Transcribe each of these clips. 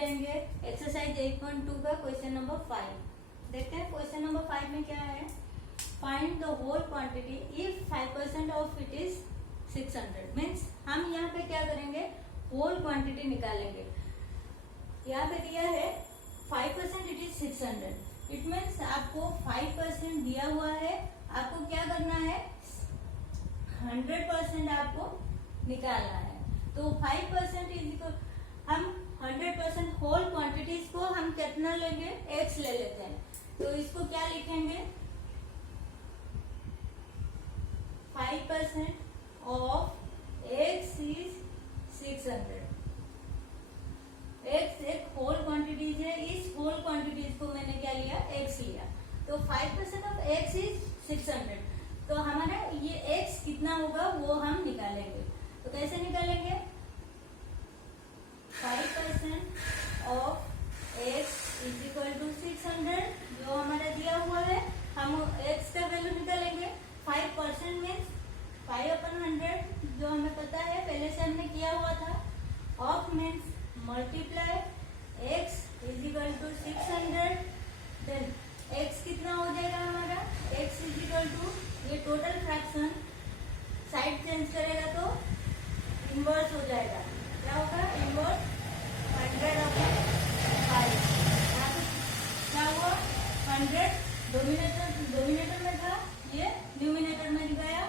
करेंगे एक्सरसाइज 8.2 का question number 5। देखते हैं क्वेश्चन नंबर 5 में क्या है। Find the whole quantity if 5% of it is 600। Means हम यहाँ पे क्या करेंगे, होल क्वांटिटी निकालेंगे। यहाँ पे दिया है 5% इट इज 600। इट मीन्स आपको 5% दिया हुआ है, आपको क्या करना है 100% आपको निकालना है। तो 5% इज इक्वल, हम 100% होल क्वांटिटीज को हम कितना लेंगे, x ले लेते हैं। तो इसको क्या लिखेंगे, 5% ऑफ x इज 600। x एक होल क्वांटिटीज है, इस होल क्वांटिटीज को मैंने क्या लिया, x लिया। तो 5% ऑफ x इज 600। तो हमारा ये x कितना होगा वो हम निकालेंगे। तो कैसे निकालेंगे, 5% of x is equal to 600, जो हमारा दिया हुआ है। हम x का वैल्यू निकालेंगे। 5% मीन्स 5/100, जो हमें पता है पहले से हमने किया हुआ था। Of means multiply x is equal to 600। Then x कितना हो जाएगा हमारा, x इज इक्वल टू, ये टोटल फ्रैक्शन साइड चेंज करेगा तो इनवर्स हो जाएगा। क्या होगा, इनवर्स 100/5। यहाँ पे क्या हुआ, 100 डोमिनेटर में था, ये न्यूमिनेटर में गया।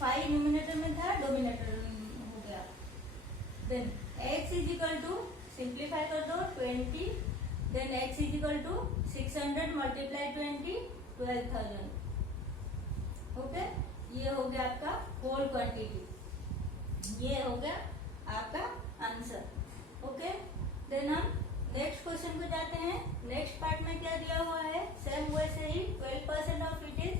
5 न्यूमिनेटर में था, डोमिनेटर हो गया। Then x is equal to, simplify कर दो 20। Then x is equal to 600 multiply 20, 12,000। Okay, ये हो गया आपका होल क्वांटिटी, ये हो गया आपका आंसर। ओके, देन हम नेक्स्ट क्वेश्चन को जाते हैं। नेक्स्ट पार्ट में क्या दिया हुआ है, सेम वैसे ही 12% ऑफ इट इज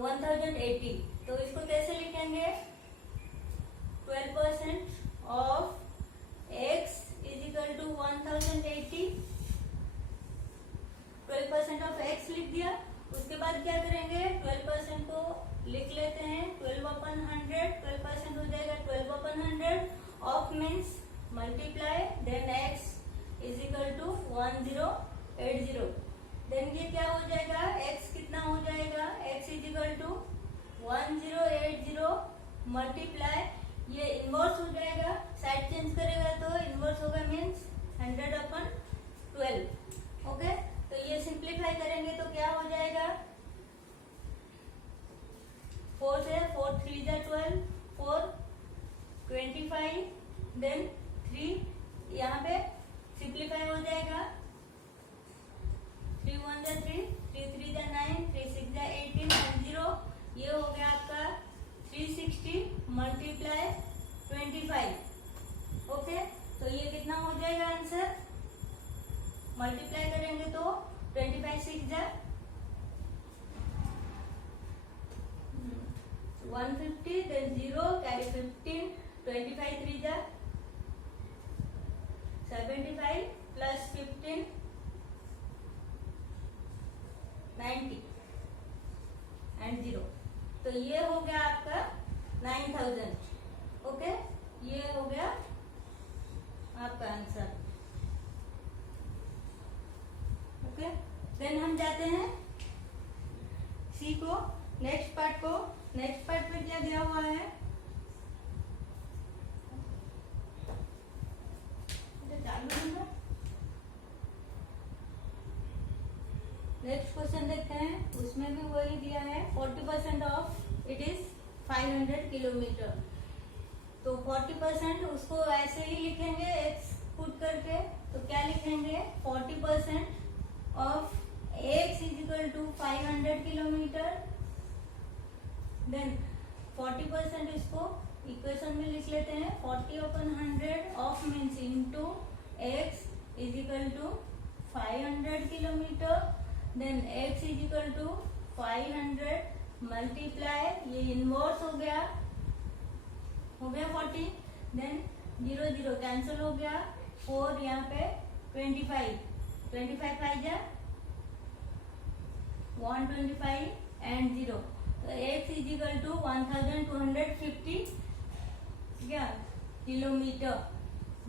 1080। तो इसको कैसे लिखेंगे, 12% of x is equal to 1080। 12% of x लिख दिया। उसके बाद क्या करेंगे, 12% को लिख लेते हैं 12/100। 12% हो जाएगा 12/100। Of means multiply, then x is equal to 1080। Then ये क्या हो जाएगा, x कितना हो जाएगा, x is equal to 1080 multiply, ये इनवर्स हो जाएगा, साइड चेंज करेगा तो इनवर्स होगा, मीन्स 100/12। ओके, तो ये सिंप्लीफाई करेंगे तो क्या हो जाएगा, 4 से 4 3 जा 12, 4 25, देन 3 यहाँ पे सिंप्लीफाई हो जाएगा, 3 1 जा 3, 3 3 जा 9, 3 6 जा 18 and 0। ये हो गया आपका 360 मल्टीप्लाई 25। ओके, तो ये कितना हो जाएगा आंसर, मल्टीप्लाई करेंगे तो 25 6 जा 150, देन 0 कैरी 15, 25 3 जा 75 प्लस 15 90 एंड 0। तो ये हो गया आपका 9000। ओके, ये हो गया आपका आंसर। ओके, देन हम जाते हैं सी को, नेक्स्ट पार्ट को। नेक्स्ट पार्ट में क्या दिया हुआ है, नेक्स्ट क्वेश्चन देखते हैं। उसमें भी वही दिया है, 40% ऑफ इट इज 500 किलोमीटर। तो 40% उसको ऐसे ही लिखेंगे x पुट करके। तो क्या लिखेंगे, 40% of x is equal to 500 kilometre. Then 40% इसको इक्वेशन में लिख लेते हैं, 40/100 of means into x is equal to 500 kilometre. Then x is equal to 500 multiply, ये इनवर्स हो गया 40। देन 0 0 कैंसिल हो गया, 4 यहाँ पे 25 5 जा 125 एंड 0। तो x is equal to 1250 kilometre.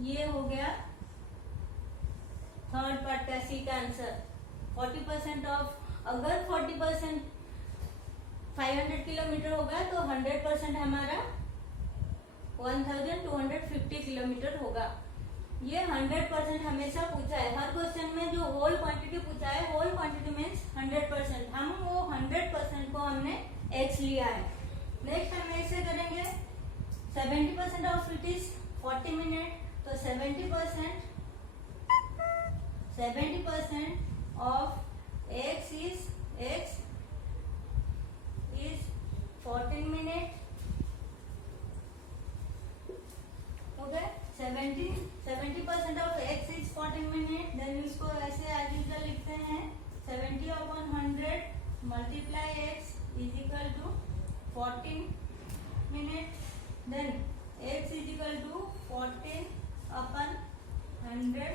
ये हो गया थर्ड पार्ट का सी का आंसर 40% ऑफ, अगर 40% 500 किलोमीटर होगा तो 100% हमारा 1250 किलोमीटर होगा। ये 100% हमेशा पूछा है हर क्वेश्चन में, जो होल क्वांटिटी पूछा है, होल क्वांटिटी मीन्स 100%, हम वो 100% को हमने x लिया है। नेक्स्ट हम ऐसे करेंगे 70% ऑफ इट इज 40 मिनट, तो 70% ऑफ x is 14 मिनट हो गए। 70% of x is 14 minute, then इसको ऐसे एज यूजुअल लिखते हैं 70/100 multiply x is equal to 14 minute, then x is equal to 14/100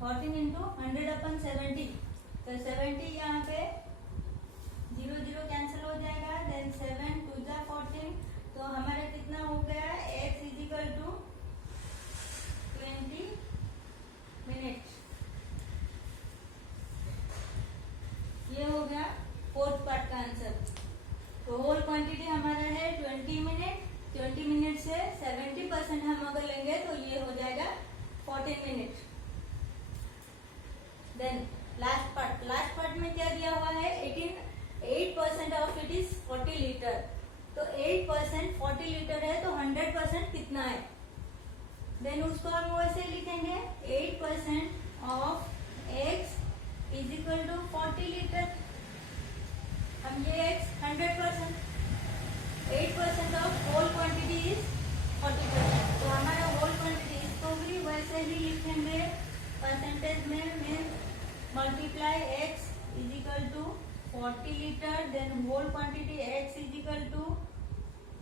14 into 100/70, तो 70 यहाँ पे 0 0 कैंसिल हो जाएगा, देन 7 2 जा 14, तो हमारा कितना हो गया x is equal to 20 minute. ये हो गया फोर्थ पार्ट का आंसर। तो होल क्वांटिटी हमारा है 20 मिनट, 20 मिनट से 70% हम अगर लेंगे तो ये हो जाएगा 14 मिनट। देन लास्ट पार्ट में क्या दिया हुआ है 8% ऑफ इट इज 40 लीटर, तो 8% 40 लीटर है तो 100% कितना है, देन उसको हम वैसे लिखेंगे 8% of x is equal to 40 litre, हम ये x 100%, 8% of whole quantity is 40%, तो हमारा होल क्वांटिटी इसको भी वैसे ही लिखेंगे परसेंटेज में multiply x is equal to 40 litre, then whole quantity x is equal to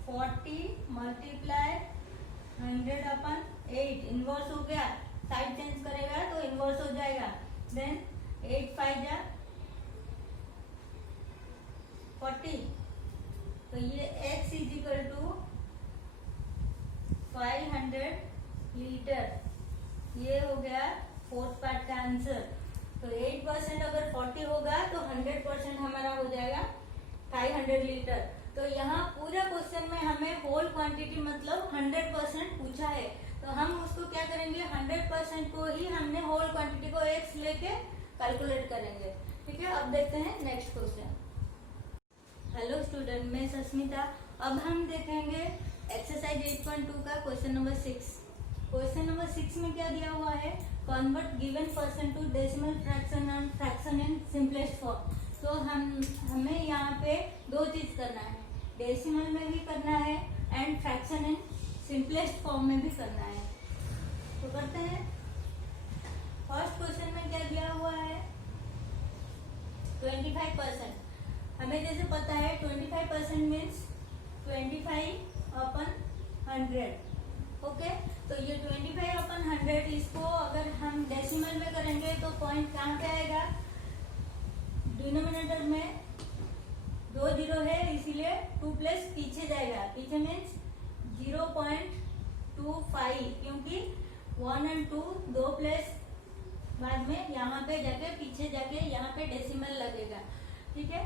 40 multiply 100/8, inverse हो गया, साइड चेंज करेगा तो इनवर्स हो जाएगा, देन 8 5 जा 40, तो ये x is equal to 500 litre. ये हो गया फोर्थ पार्ट का आंसर। तो 8% अगर 40 होगा तो 100% हमारा हो जाएगा 500 लीटर। तो यहाँ पूरा क्वेश्चन में हमें होल क्वांटिटी मतलब 100% पूछा है, तो हम उसको क्या करेंगे 100% को ही हमने होल क्वांटिटी को x लेके कैलकुलेट करेंगे। ठीक है, अब देखते हैं नेक्स्ट क्वेश्चन। हेलो स्टूडेंट, मैं सस्मिता। अब हम देखेंगे एक्सरसाइज 8.2 का क्वेश्चन नंबर 6। क्वेश्चन नंबर 6 में क्या दिया हुआ है, convert given percent to decimal fraction and fraction in simplest form. तो हमें यहाँ पे दो चीज करना है, डेसिमल में भी करना है and fraction in simplest form में भी करना है। तो करते हैं। फर्स्ट क्वेश्चन में क्या दिया हुआ है 25%। हमें जैसे पता है 25% मीन्स 25/100। ओके, तो ये 25/100 इसको अगर हम डेसिमल में करेंगे तो पॉइंट कहाँ पे आएगा, डिनोमिनेटर में 2 जीरो है इसीलिए 2 प्लस पीछे जाएगा, पीछे मीन्स 0.25, क्योंकि 1 और 2 दो प्लस बाद में यहाँ पे जाके पीछे जाके यहाँ पे डेसिमल लगेगा। ठीक है,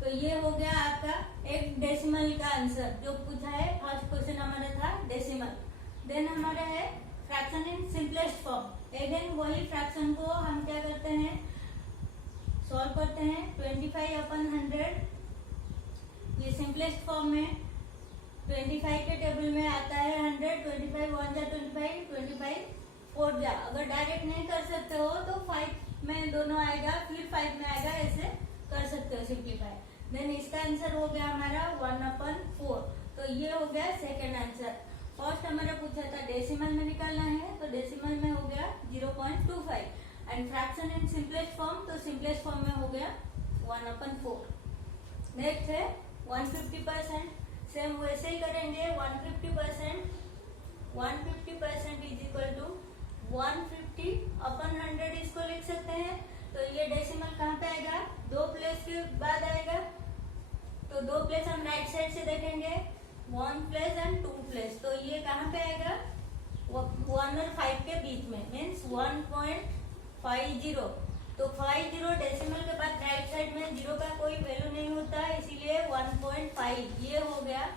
तो ये हो गया आपका एक डेसिमल का आंसर जो पूछा है। फर्स्ट क्वेश्चन हमारा था डेसिमल। देन हमारा है fraction in simplest form. Again वही फ्रैक्शन को हम क्या करते हैं, सॉल्व करते हैं। 25/100 ये सिंपलेस्ट फॉर्म में 25 के टेबल में आता है 100, 25 1 जा 25, 25 4 जा। अगर डायरेक्ट नहीं कर सकते हो तो 5 में दोनों आएगा, फिर 5 में आएगा, ऐसे कर सकते हो सिंप्लीफाई। देन इसका आंसर हो गया हमारा 1/4। तो ये हो गया सेकेंड आंसर। फर्स्ट हमारा पूछा था डेसिमल में निकालना है, तो डेसिमल में हो गया 0.25 and fraction in simplest form, तो सिंपलेस्ट फॉर्म में हो गया 1/4। नेक्स्ट है 150%। सेम वैसे ही करेंगे। 150% इज इक्वल टू 150/100 इसको लिख सकते हैं। तो ये डेसिमल कहाँ पे आएगा, 2 प्लेस के बाद आएगा, तो 2 प्लेस हम राइट साइड से देखेंगे, 1 प्लेस एंड 2 प्लेस, तो ये कहाँ पे आएगा 1 और 5 के बीच में, मीन्स 1.50। तो 50 डेसिमल के बाद राइट साइड में जीरो का कोई वैल्यू नहीं होता, इसीलिए 1.5 ये हो गया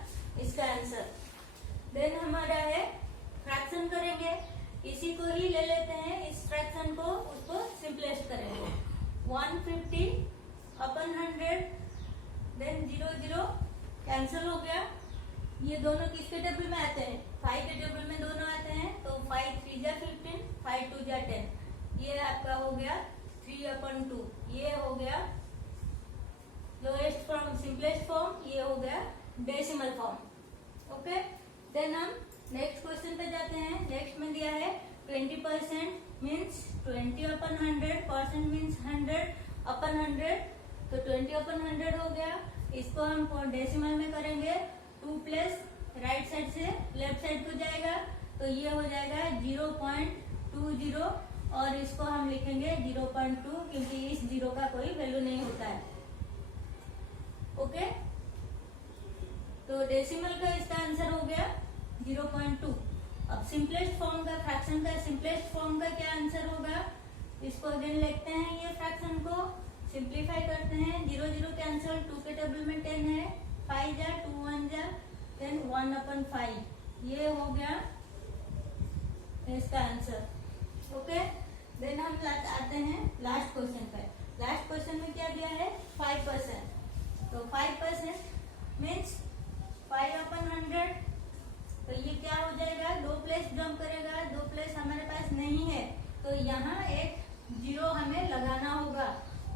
इसका आंसर। देन हमारा है फ्रैक्शन करेंगे, इसी को ही ले लेते हैं, इस फ्रैक्शन को उसको सिंपलेस्ट करेंगे। 150/100, देन 0 0 कैंसिल हो गया। ये दोनों किसके टेबल में आते हैं? 5 के टेबल में दोनों आते हैं। तो 5 3 जा 15, 5 2 जा 10, ये आपका हो गया 3/2। ये हो गया लोएस्ट फॉर्म, सिंपलेस्ट फॉर्म, ये हो गया डेसिमल फॉर्म। ओके, देन हम नेक्स्ट क्वेश्चन पे जाते हैं। नेक्स्ट में दिया है 20% मीन्स 20/100, परसेंट मीन्स 100/100। तो 20/100 हो गया। इसको हम डेसिमल में करेंगे, 2 प्लस राइट साइड से लेफ्ट साइड को जाएगा, तो ये हो जाएगा 0.20, और इसको हम लिखेंगे 0.2 क्योंकि इस जीरो का कोई वैल्यू नहीं होता है। ओके, तो डेसिमल का इसका आंसर हो गया 0.2। अब सिंपलेस्ट फॉर्म का, फ्रैक्शन का सिंपलेस्ट फॉर्म का क्या आंसर होगा? इसको अगेन लिखते हैं, ये फ्रैक्शन को सिंप्लीफाई करते हैं। 0 0 कैंसिल, 2 के टेबल में 10 है, 5 जा 2 1 जा, देन 1/5, ये हो गया इसका आंसर। ओके, देन हम आते हैं लास्ट क्वेश्चन पे। लास्ट क्वेश्चन में क्या दिया है? 5%। तो 5% मीन्स 5/100। तो ये क्या हो जाएगा? 2 प्लेस जम्प करेगा, 2 प्लेस हमारे पास नहीं है, तो यहाँ एक जीरो हमें लगाना होगा,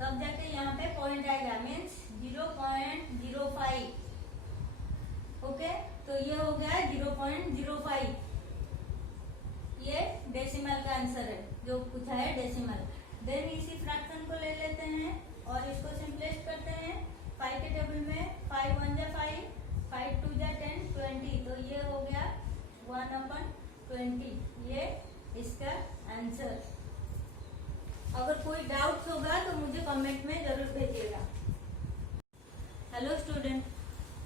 तब जाके यहाँ पे पॉइंट आएगा, मीन्स 0.05। ओके, तो ये हो गया 0.05। ये डेसिमल का आंसर है, जो पूछा है डेसिमल। देन इसी फ्रैक्शन को ले लेते हैं और इसको सिंपलेस्ट करते हैं। 5 के टेबल में 5 1 जा 5, 5 2 जा 10, 20, तो ये हो गया 1/20, ये इसका आंसर। अगर कोई डाउट होगा तो मुझे कमेंट में जरूर भेजिएगा। हेलो स्टूडेंट,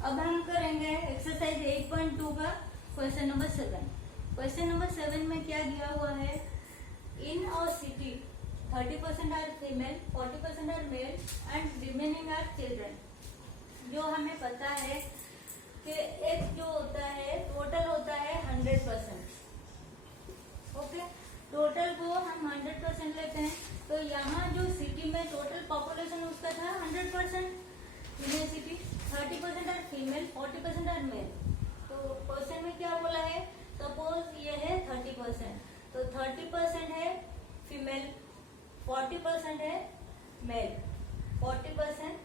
अब हम करेंगे एक्सरसाइज 8.2 का क्वेश्चन नंबर 7। क्वेश्चन नंबर 7 में क्या दिया हुआ है? In a city 30% are female, 40% are male and remaining are children. जो हमें पता है कि एक जो होता है टोटल होता है 100%। ओके, टोटल को हम 100% लेते हैं। तो यहाँ जो सिटी में टोटल पॉपुलेशन उसका था 100%। City 30% are female, 40% are male. तो क्वेश्चन में क्या बोला है? सपोज ये है 30%, तो 30% है फीमेल, 40% है मेल, 40%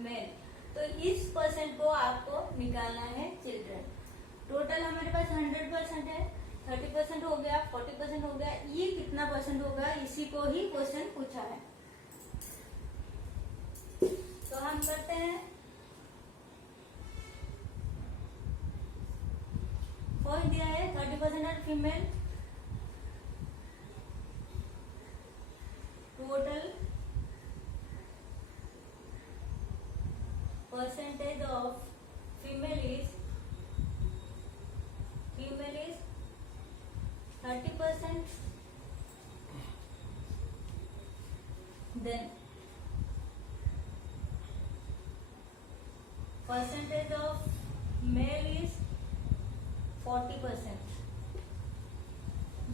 मेल। तो इस परसेंट को आपको निकालना है चिल्ड्रन। टोटल हमारे पास 100% है, 30% हो गया, 40% हो गया, ये कितना परसेंट होगा? इसी को ही क्वेश्चन पूछा है। तो हम करते हैं, फर्स्ट दिया है 30% are female, total percentage of female is 30%. Then percentage of male is 40%.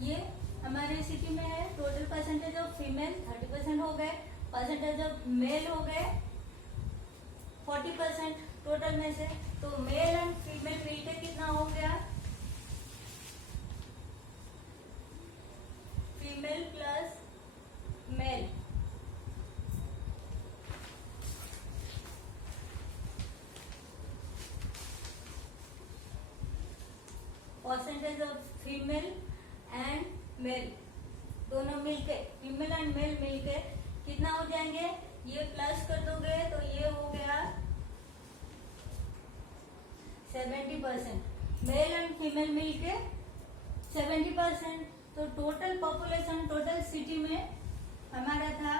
ये हमारे सिटी में है। टोटल परसेंटेज ऑफ फीमेल 30% हो गए, परसेंटेज ऑफ मेल हो गए 40% टोटल में से। तो मेल एंड फीमेल मिलकर कितना हो गया? Female plus male, percentage of female and male दोनों मिलके, फीमेल एंड मेल मिलके कितना हो जाएंगे? ये प्लस कर दोगे तो ये हो गया 70%। मेल एंड फीमेल मिलके 70%। तो टोटल पॉपुलेशन, टोटल सिटी में हमारा था,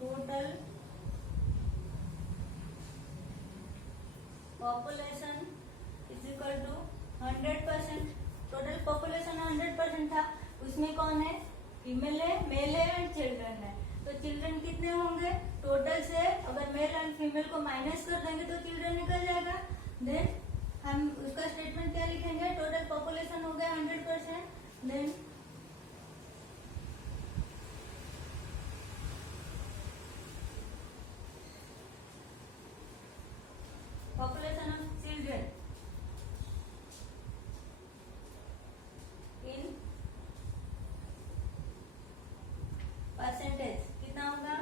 total population is equal to 100 100%, total population 100% था, उसमें कौन है, फीमेल है, मेल है एंड चिल्ड्रन है। तो चिल्ड्रन कितने होंगे टोटल से, अगर मेल एंड फीमेल को माइनस कर देंगे तो चिल्ड्रन निकल जाएगा। देन हम उसका स्टेटमेंट क्या लिखेंगे, टोटल पॉपुलेशन हो गया 100%, then population of children in percentage कितना होगा,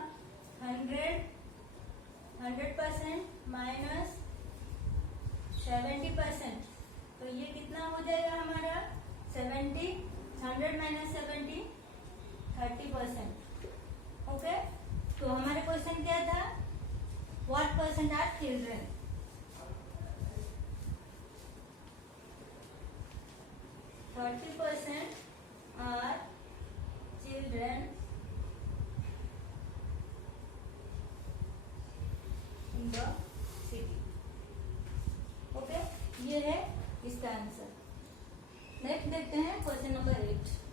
100% माइनस 70%, तो ये कितना हो जाएगा हमारा 70, 100 माइनस 70, 30%। ओके, तो हमारे क्वेश्चन क्या था, what percent are children, 30% are children in the city। Okay, ये है इसका आंसर। नेक्स्ट देखते हैं क्वेश्चन नंबर 8।